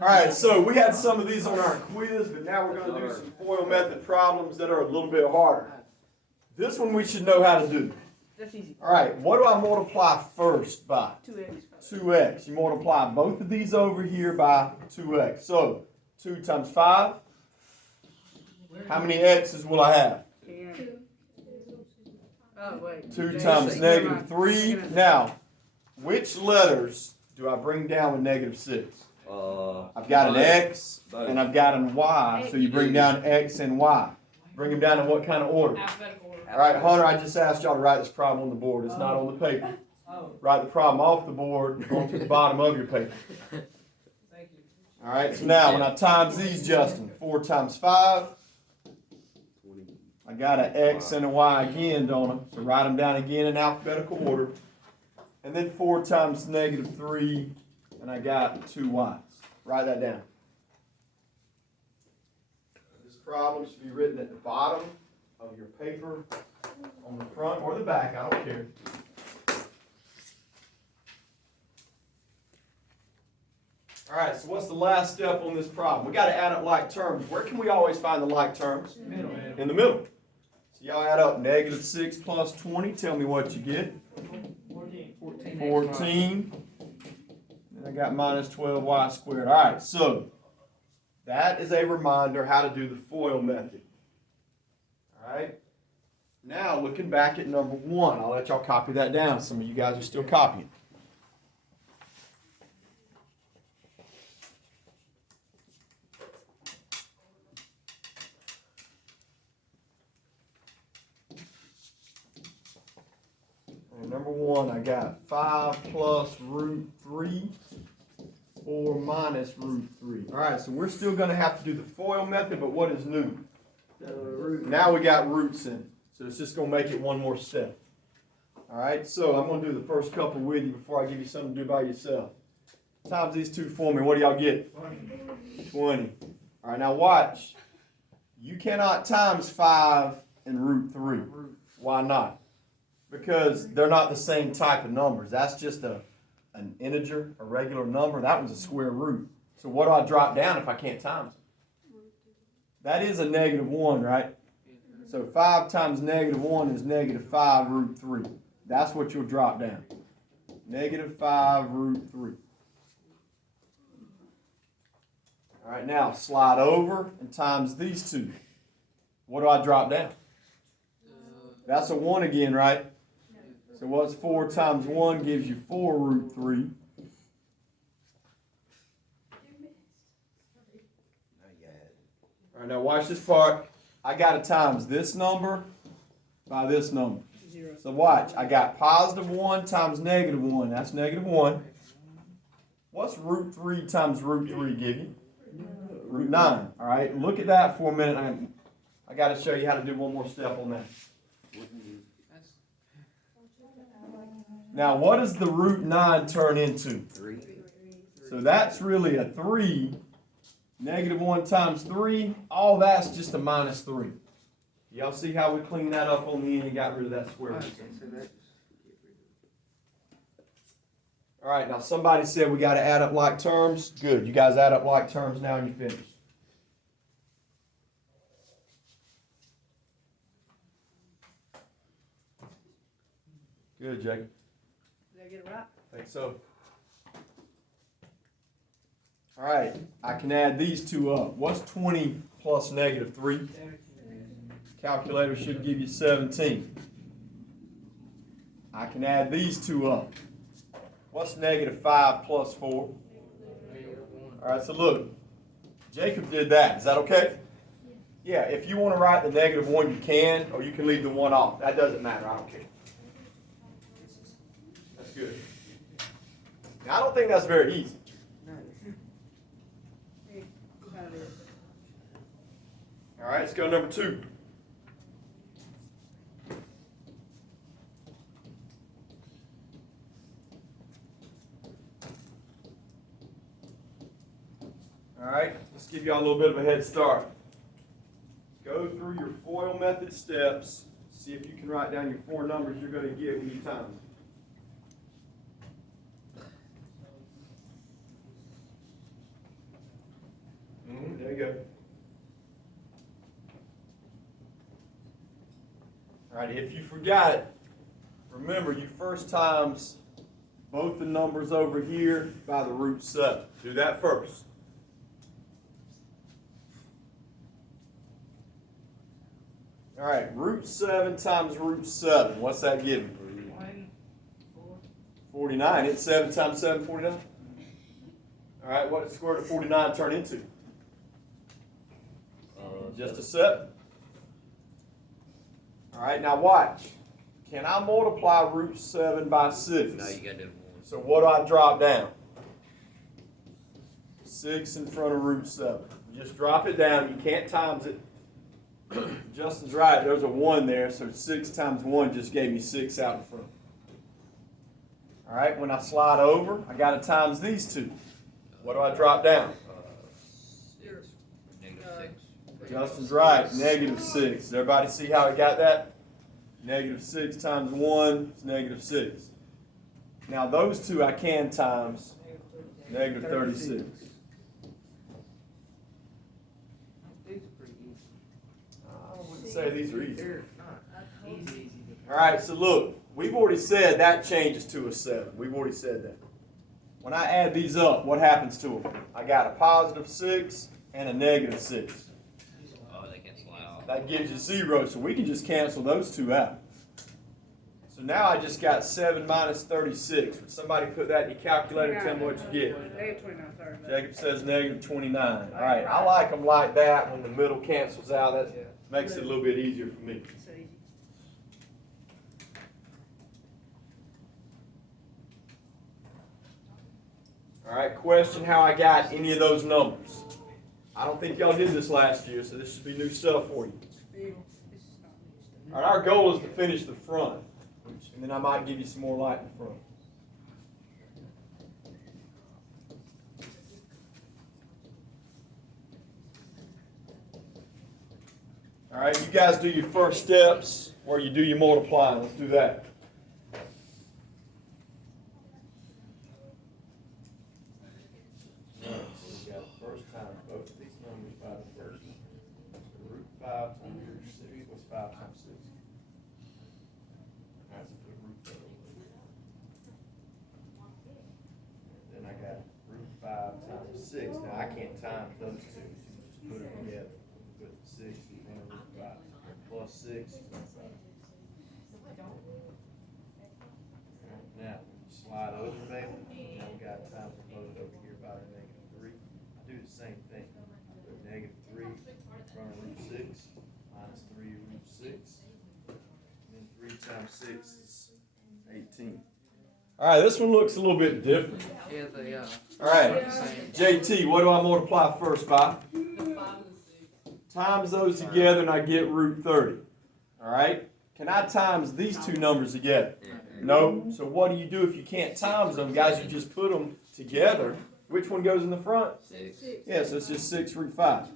All right, so we had some of these on our quiz, but now we're going to do some FOIL method problems that are a little bit harder. This one we should know how to do. That's easy. All right, what do I multiply first by? 2x. 2x. You multiply both of these over here by 2x. So 2 times 5. How many x's will I have? 10. Oh, wait. 2 times negative 3. Now, which letters do I bring down with negative 6? I've got an x and I've got an y, so you bring down x and y. Bring them down in what kind of order? Alphabetical order. All right, Hunter, I just asked y'all to write this problem on the board. It's not on the paper. Write the problem off the board onto the bottom of your paper. Thank you. All right, so now when I times these, Justin, 4 times 5, I got an x and a y again, don't I? So write them down again in alphabetical order. And then 4 times negative 3, and I got 2 y's. Write that down. This problem should be written at the bottom of your paper, on the front or the back, I don't care. All right, so what's the last step on this problem? We got to add up like terms. Where can we always find the like terms? In the middle. So y'all add up negative 6 plus 20. Tell me what you get. 14. And I got minus 12y squared. All right, so that is a reminder how to do the FOIL method. All right. Now, looking back at number 1, I'll let y'all copy that down. Some of you guys are still copying. And number 1, I got 5 plus root 3, 4 minus root 3. All right, so we're still going to have to do the FOIL method, but what is new? Now we got roots in it. So it's just going to make it one more step. All right, so I'm going to do the first couple with you before I give you something to do by yourself. Times these two for me. What do y'all get? 20. All right, now watch. You cannot times 5 and root 3. Why not? Because they're not the same type of numbers. That's just an integer, a regular number. That one's a square root. So what do I drop down if I can't times it? That is a negative 1, right? So 5 times negative 1 is negative 5 root 3. That's what you'll drop down. Negative 5 root 3. All right, now slide over and times these two. What do I drop down? That's a 1 again, right? So what's 4 times 1 gives you 4 root 3. All right, now watch this part. I got to times this number by this number. 0. So watch. I got positive 1 times negative 1. That's negative 1. What's root 3 times root 3 give you? Root 9. All right, look at that for a minute. I got to show you how to do one more step on that. Now, what does the root 9 turn into? 3. So that's really a 3. Negative 1 times 3, all that's just a minus 3. Y'all see how we cleaned that up on the end and got rid of that square root? All right, now somebody said we got to add up like terms. Good, you guys add up like terms now and you're finished. Good, Jake. Did I get it right? Think so. All right, I can add these two up. What's 20 plus negative 3? Calculator should give you 17. I can add these two up. What's negative 5 plus 4? All right, so look, Jacob did that. Is that okay? Yeah, if you want to write the negative 1, you can, or you can leave the 1 off. That doesn't matter. I don't care. That's good. Now, I don't think that's very easy. All right, let's go to number 2. All right, let's give y'all a little bit of a head start. Go through your FOIL method steps. See if you can write down your 4 numbers you're going to get when you time them. There you go. All right, if you forgot it, remember you first times both the numbers over here by the root 7. Do that first. All right, root 7 times root 7. What's that give me? 49. It's 7 times 7, 49. All right, what does square root of 49 turn into? Just a 7. All right, now watch. Can I multiply root 7 by 6? No, you gotta do 1. So what do I drop down? 6 in front of root 7. Just drop it down. You can't times it. Justin's right. There's a 1 there, so 6 times 1 just gave me 6 out in front. All right, when I slide over, I got to times these two. What do I drop down? -6. Justin's right. -6. Does everybody see how he got that? -6 times 1 is -6. Now those two I can times -36. These are pretty easy. I wouldn't say these are easy. They're not easy. All right, so look, we've already said that changes to a 7. We've already said that. When I add these up, what happens to them? I got a +6 and a -6. Oh, they cancel out. That gives you 0, so we can just cancel those two out. So now I just got 7 minus 36. Would somebody put that in your calculator and tell me what you get? -29, sorry. Jacob says -29. All right, I like them like that when the middle cancels out. That makes it a little bit easier for me. It's easy. All right, question how I got any of those numbers. I don't think y'all did this last year, so this should be new stuff for you. This is not new. All right, our goal is to finish the front, and then I might give you some more light in the front. All right, you guys do your first steps where you do your multiplying. Let's do that. We got first times both of these numbers by the first one. So √5 times √6. What's 5 times 6? That's the √5. Then I got √5 times 6. Now I can't time those two, so you just put them together. Put 6 in front of √5. Plus 6 is 5. Now, slide over, baby. Now we got times both over here by the -3. I do the same thing. Put -3 in front of √6, minus 3 √6. And then 3 times 6 is 18. All right, this one looks a little bit different. Yeah, they are. All right, Same. JT, what do I multiply first by? Times those together and I get √30. All right, can I times these two numbers together? No. So what do you do if you can't times them, guys? You just put them together. Which one goes in the front? 6. Yeah, so it's just 6 √5.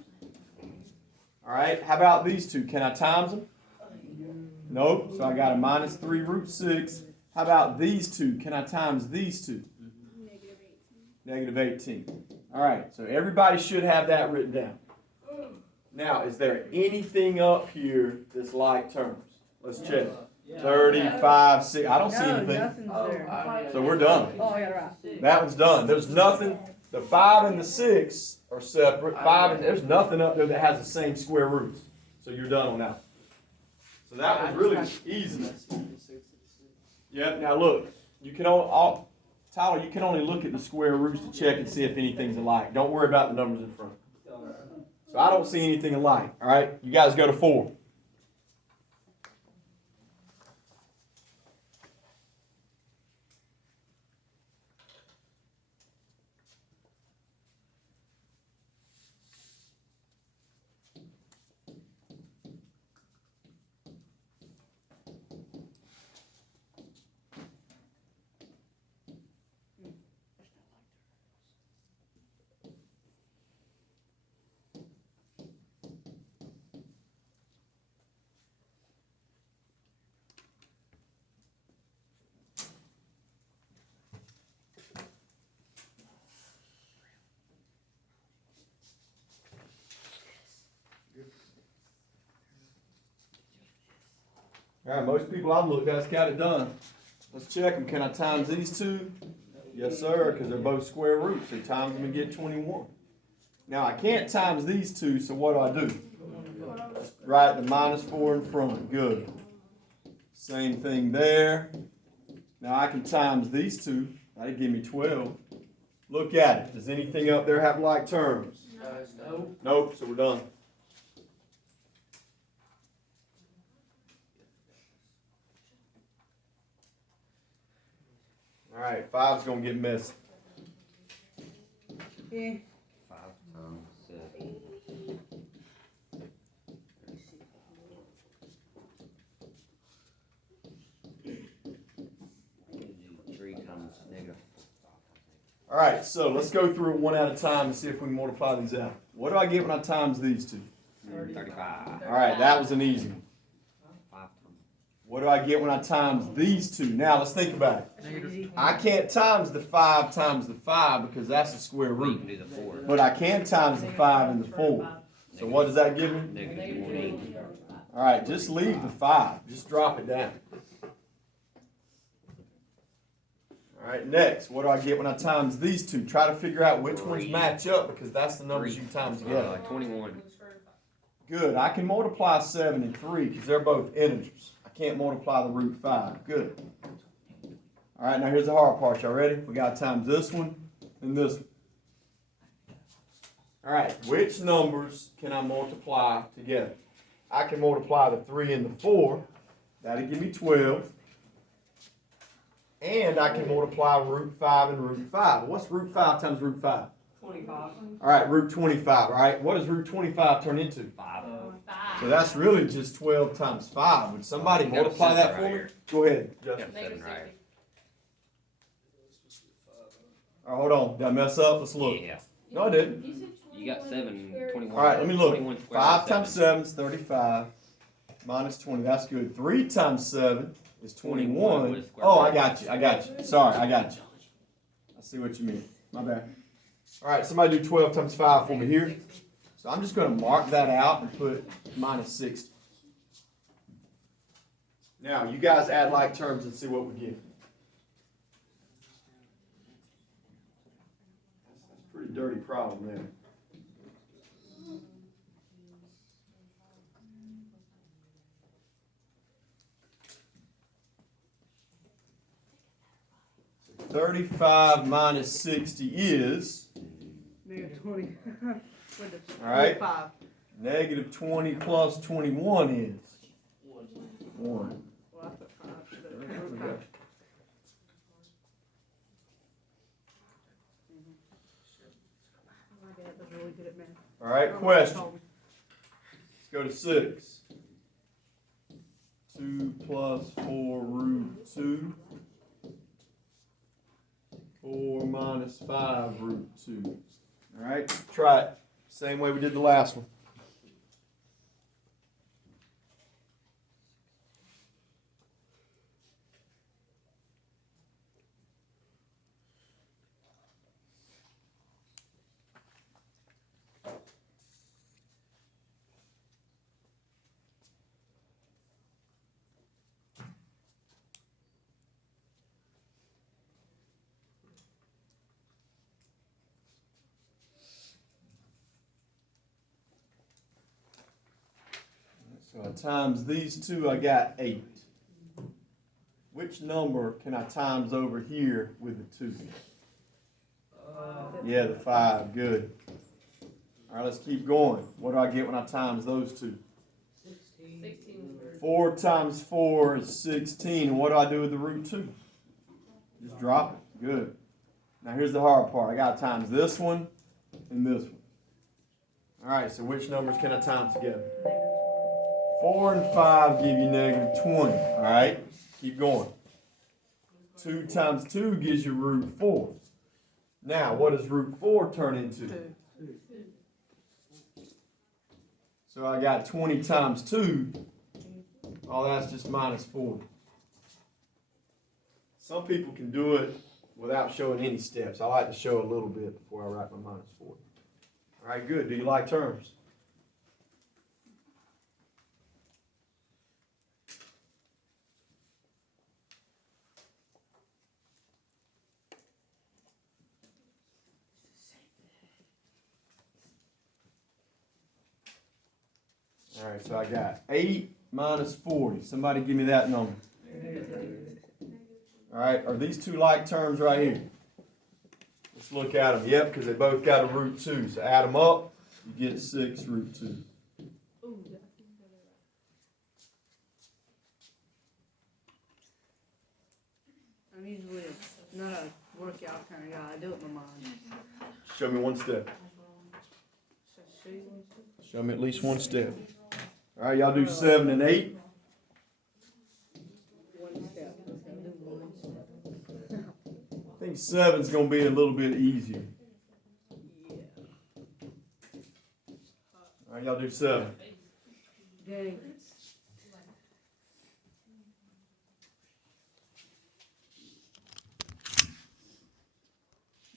All right, how about these two? Can I times them? Nope. So I got a -3 √6. How about these two? Can I times these two? -18. All right, so everybody should have that written down. Now, is there anything up here that's like terms? Let's check. 35, 6. I don't see No, anything. nothing's there. So we're done. Oh, I got it right. That one's done. There's nothing. The 5 and the 6 are separate. 5 and there's nothing up there that has the same square roots. So you're done on that. So that was really easy. Yep. Now look, you can Tyler, you can only look at the square roots to check and see if anything's alike. Don't worry about the numbers in front. So I don't see anything alike. All right, you guys go to 4. Alright, most people I've looked at's got it done. Let's check them. Can I times these two? Yes, sir, because they're both square roots. So times them and get 21. Now I can't times these two, so what do? Just write the -4 in front. Good. Same thing there. Now I can times these two. That'd give me 12. Look at it. Does anything up there have like terms? No. Nope, so we're done. Alright, 5's gonna get messy. Yeah. 5 times 7. 3 times negative. Alright, so let's go through it one at a time and see if we can multiply these out. What do I get when I times these two? 35. Alright, that was an easy one. 5 times. What do I get when I times these two? Now let's think about it. Negative. I can't times the 5 times the 5 because that's a square We root. can do the 4. But I can times the 5 and the 4. So what does that give me? Negative 20. Alright, just leave the 5. Just drop it down. Alright, next, what do I get when I times these two? Try to figure out which ones 3. match up because that's the numbers you times together. 21. Good. I can multiply 7 and 3 because they're both integers. I can't multiply the root 5. Good. Alright, now here's the hard part. Y'all ready? We got to times this one and this one. Alright, which numbers can I multiply together? I can multiply the 3 and the 4. That'll give me 12. And I can multiply root 5 and root 5. What's root 5 times root 5? 25. Alright, root 25. Alright, what does root 25 turn into? 5. So that's really just 12 times 5. Would somebody Got a multiply seven that right for me? here. Go ahead, Justin. Got 7 right here. Alright, hold on. Did I mess up? Let's look. Yeah. No, I didn't. You got 7, 21. Alright, let me look. 21 squared 5 is times 7 is 35. Minus 20. That's good. 3 times 7 is 21. with square Oh, I brackets. got you. Sorry, I got you. I see what you mean. My bad. Alright, somebody do 12 times 5 for me here. So I'm just going to mark that out and put minus 60. Now, you guys add like terms and see what we get. That's a pretty dirty problem there. So 35 minus 60 is Negative 20. With the All right. 5. negative 20 plus 21 is 1. Well, I put 5. So that's Okay. My dad was really good at math. All right, question. Let's go to 6. 2 plus 4 root 2. 4 minus 5 root 2. All right, try it. Same way we did the last one. So I times these two, I got 8. Which number can I times over here with the 2? Yeah, the 5. Good. All right, let's keep going. What do I get when I times those two? 4 times 4 is 16. And what do I do with the root 2? Just drop it. Good. Now here's the hard part. I got to times this one and this one. All right, so which numbers can I times together? 4 and 5 give you negative 20. All right, keep going. 2 times 2 gives you root 4. Now, what does root 4 turn into? 2. So I got 20 times 2. Oh, that's just minus 40. Some people can do it without showing any steps. I like to show a little bit before I write my minus 40. All right, good. Do you like terms? Alright, so I got 8 minus 40. Somebody give me that number. Alright, are these two like terms right here? Let's look at them. Yep, because they both got a root 2. So add them up, you get 6 root 2. Ooh, I'm usually not a workout kind of guy. I do it in my mind. Show me one step. Should I show you one? Show me at least one step. Alright, y'all do 7 and 8. One step. Let's go do one step. I think 7's gonna be a little bit easier. Yeah. Alright, y'all do 7. Dang.